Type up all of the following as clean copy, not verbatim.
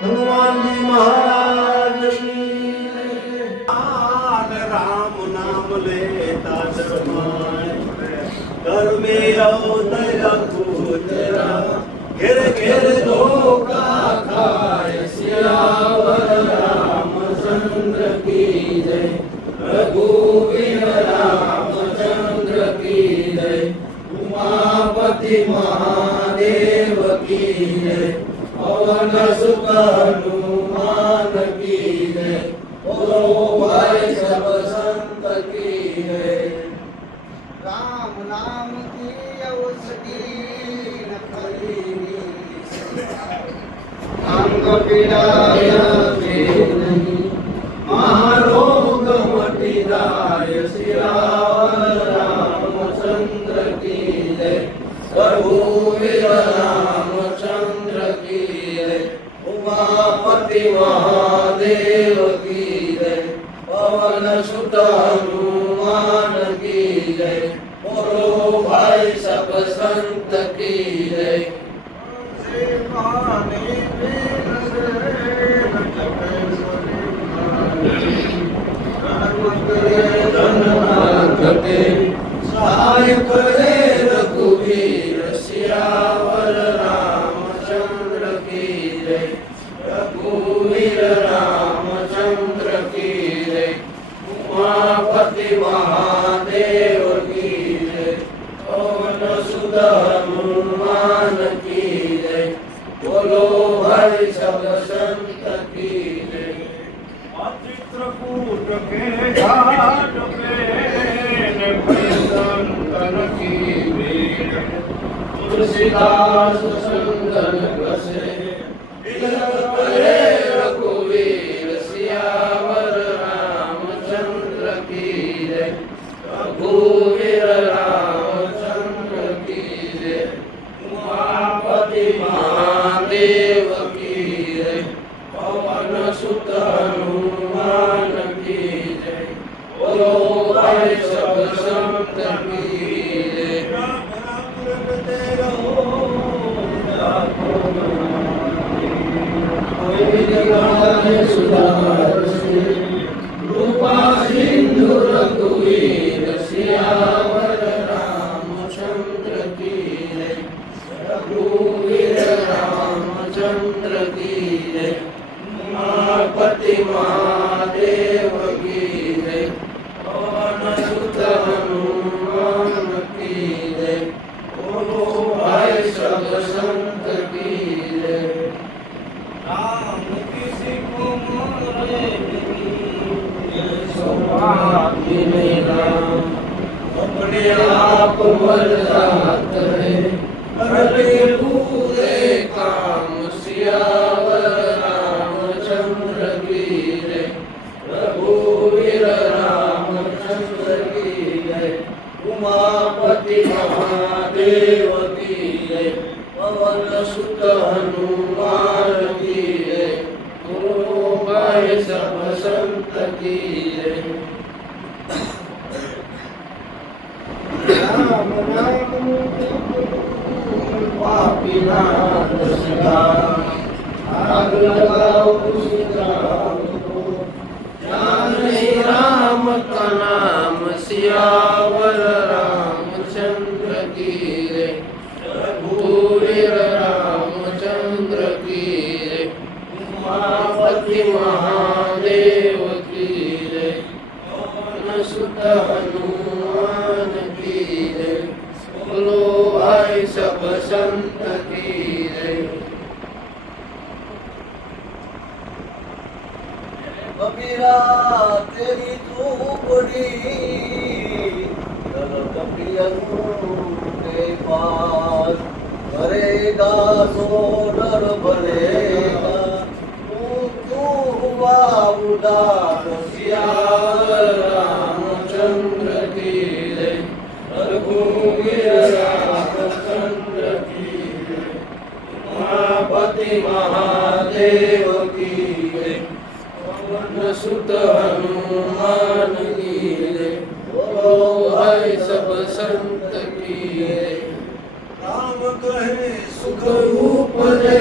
हनुमान जी महाराज की राम नाम लेता शर्माए कर में अवतर तेरा घेर घेर धोखा खाए सियावर रामचंद्र की जय रघुवीर रामचंद्र की जय उमापति महादेव की जय पवन सुत हनुमान की जय बोलो भाई सब संत की जय। राम नाम की औषधि न खरीदी अंग पीड़ाय नहीं महारोग मटि जाय सियावर रामचंद्र की जय रघुवीर रामचंद्र की जय उमापति महादेव की जय पवन सुत हनुमान की जय बोलो भाई सब संत की जय। सहाय करे रघुवीर सियावर रामचंद्र की जय रघुवीर रामचंद्र की जय उमापति महादेव की जय पवन सुत हनुमान की जय बोलो भाई सब संत की जय। चित्रकूट के घाट पे संतन की भीड़ तुलसीदास संतन बसे बिलख करे रघुवीर सियावर रामचंद्र की जय रघुवीर रामचंद्र की जय उमापति महादेव की जय पवन सुत हनुमान की जय बोलो भाई सब संत की जय। रूपा सिंधु रघुवीर सियावर रामचंद्र की जय रघुवीर रामचंद्र की जय उमापति महादेव की जय पवन सुत हनुमान की जय बोलो भाई सब संत की जय। राम किसी को मारे सौभाग्य में राम अपने आप मर जात है करके पूरे काम सियावर रामचंद्र की जय रघुवीर रामचंद्र की जय उमापति महादेव की जय पवन सुत हनुमान की जय बोलो भाई सब संत की जय। राम नाम पापी नाथ सदा आग लगाओ सीता को जान नहीं राम का नाम सियावर रामचंद्र की जय रघुवीर रामचंद्र की जय उमापति महादेव की जय पवन सुत हनुमान की जय बोलो भाई सब संत की जय। कबीरा तेरी तू बड़ी के पास करेगा सो डर भरेगा तू हुआ उदास सियावर रामचंद्र की जय रघुवीर रामचंद्र की जय उमापति महादेव की जय पवन सुत हनुमान की जय बोलो भाई सब संत की जय। राम कहे सुख उपजे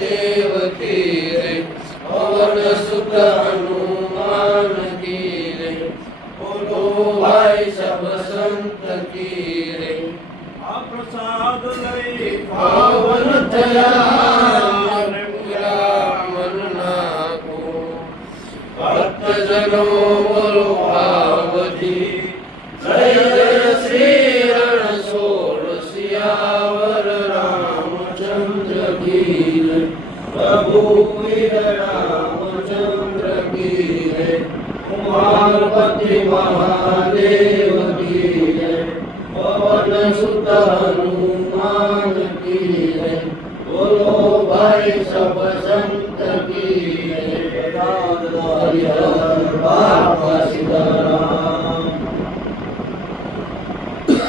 देव की रे पवन सुत हनुमान की रे बोलो भाई सब संत की रे આ પ્રસાદ લઈ पावन थया पूरा मन नाको भक्त जनों बोलो पार्वती जय जय श्री रणछोड़ सियावर रामचंद्र की जय प्रभु वीर रामचंद्र की जय उमापति महादेव की जय पवन सुत हनुमान की जय बोलो भाई सब संत की जय बाबा सीताराम